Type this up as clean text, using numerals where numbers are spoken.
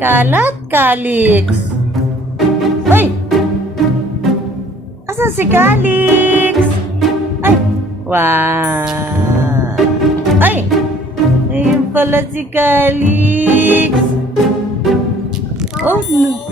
kalat, Calix. Ay! Asan si Calix? Ay! Wow! Ay! Ayun pala si Calix. Oh, no.